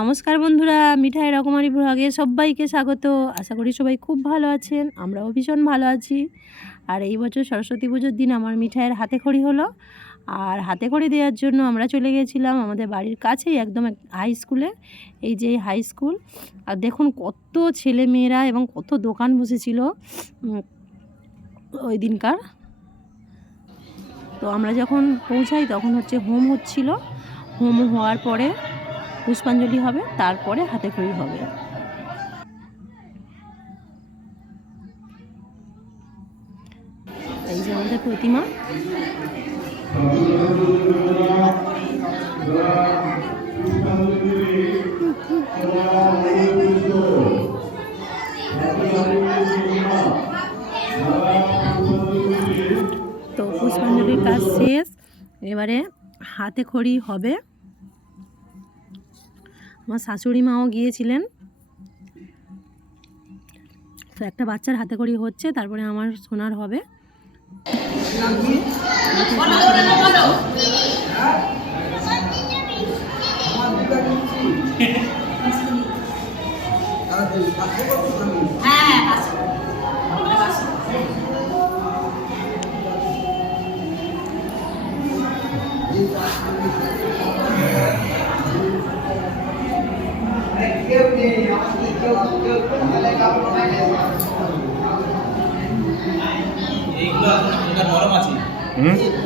নমস্কার বন্ধুরা, মিঠাই রকমারি ভ্লগে সবাইকে স্বাগত। আশা করি সবাই খুব ভালো আছেন, আমরাও ভীষণ ভালো আছি। আর এই বছর সরস্বতী পুজোর দিন আমার মিঠাইয়ের হাতে খড়ি হলো। আর হাতে খড়ি দেওয়ার জন্য আমরা চলে গেছিলাম আমাদের বাড়ির কাছেই, একদম হাই স্কুলে এই যে হাই স্কুল আর দেখুন কত ছেলে মেয়েরা এবং কত দোকান বসেছিল ওই দিনকার। তো আমরা যখন পৌঁছাই তখন হচ্ছে হোম হচ্ছিল। হোম হওয়ার পরে পুষ্পাঞ্জলি হবে, তারপরে হাতে খড়ি হবে। এই যে আমাদের প্রতিমা। তো পুষ্পাঞ্জলির কাজ শেষ। এবারে হাতে খড়ি হবে। আমার শাশুড়ি মাও গিয়েছিলেন। তো একটা বাচ্চার হাতে করি হচ্ছে তারপরে আমার সোনার হবে। এইগুলো এটা নরম আছে।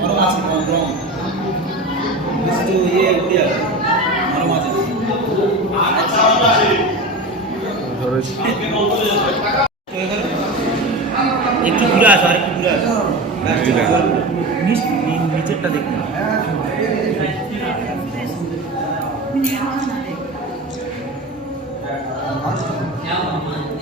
নরম আছে নরম বেশি ইয়ে উঠে নরম আছে। একটু ঘুরে আসো আর একটু ঘুরে আসো। নিচেরটা দেখুন É Não, mamãe.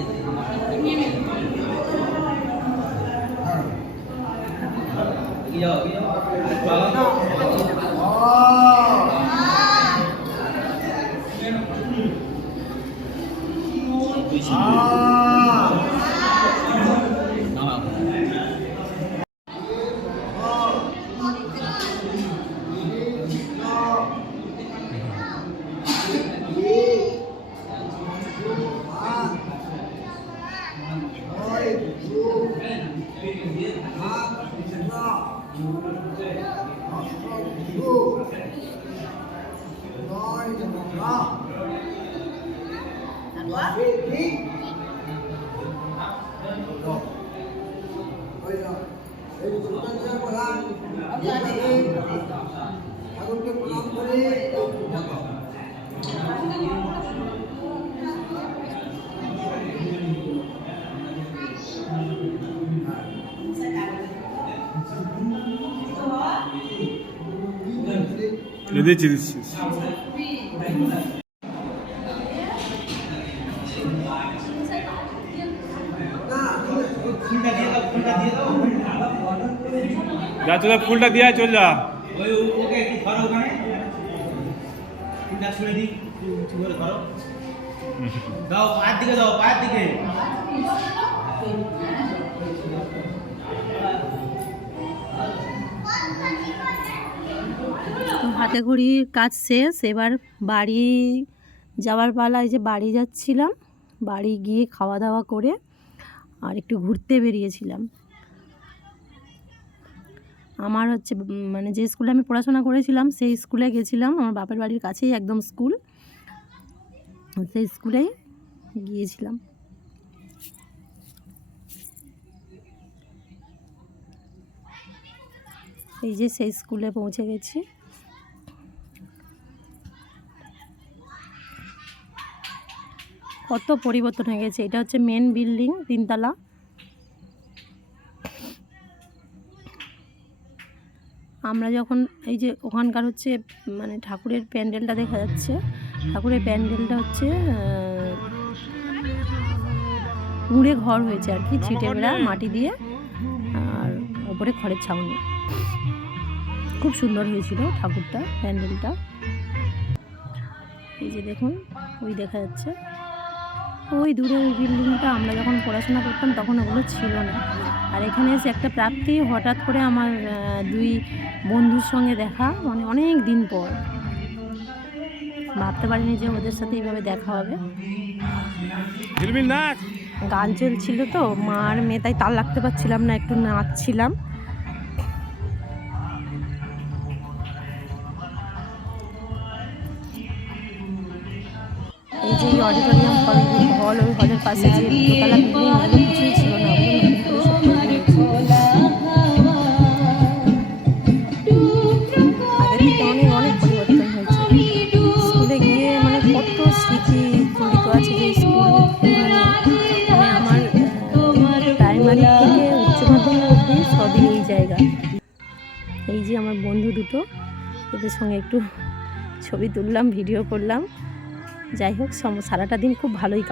아. 뭐야? 비. 거기서 여기 중간 사고라. 이자리. 자극적 부담들이 Ne dediniz siz? যা চলে ফুলটা দিয়ে চল যা। ওই ওকে একটু ধরো ওখানে। ফুলটা ছুঁড়ে করে ধরো দাও পায়ের দিকে দাও পায়ের দিকে। হাতে খড়ির কাজ শেষ এবার বাড়ি যাওয়ার পালা এই যে বাড়ি যাচ্ছিলাম। বাড়ি গিয়ে খাওয়া দাওয়া করে আর একটু ঘুরতে বেরিয়েছিলাম। আমার হচ্ছে মানে যে স্কুলে আমি পড়াশোনা করেছিলাম, সেই স্কুলে গেছিলাম। আমার বাপের বাড়ির কাছেই একদম স্কুল। সেই স্কুলেই গিয়েছিলাম। এই যে সেই স্কুলে পৌঁছে গেছি। কত পরিবর্তন হয়ে গেছে। এটা হচ্ছে মেন বিল্ডিং তিনতলা। আমরা যখন এই যে ওখানকার হচ্ছে মানে ঠাকুরের প্যান্ডেলটা দেখা যাচ্ছে, ঠাকুরের প্যান্ডেলটা হচ্ছে কুঁড়ে ঘর হয়েছে আর কি, ছিটে বেড়া, মাটি দিয়ে, আর ওপরে খড়ের ছাউনি। খুব সুন্দর হয়েছিল ঠাকুরটা, প্যান্ডেলটা। এই যে দেখুন, ওই দেখা যাচ্ছে। ওই দূরে ওই বিল্ডিংটা আমরা যখন পড়াশোনা করতাম তখন ওগুলো ছিল না। আর এখানে এসে একটা প্রাপ্তি হঠাৎ করে আমার দুই বন্ধুর সঙ্গে দেখা মানে অনেক দিন পর। ভাবতে পারিনি যে ওদের সাথে এইভাবে দেখা হবে। গান চলছিল তো মা আর মেয়ে তাই তাল লাগতে পারছিলাম না একটু নাচছিলাম। এই যে অডিটোরিয়াম হল হল ওই হলের পাশে যে দোতলা বিল্ডিং ওগুলো কিছুই ছিল না। অনেক অনেক হয়েছে। স্কুলে গিয়ে মানে কত স্মৃতি আছে যে স্কুল মানে আমার প্রাইমারি থেকে সবই এই জায়গা। এই যে আমার বন্ধু দুটো এদের সঙ্গে একটু ছবি তুললাম ভিডিও করলাম। যাই হোক সারাটা দিন খুব ভালোই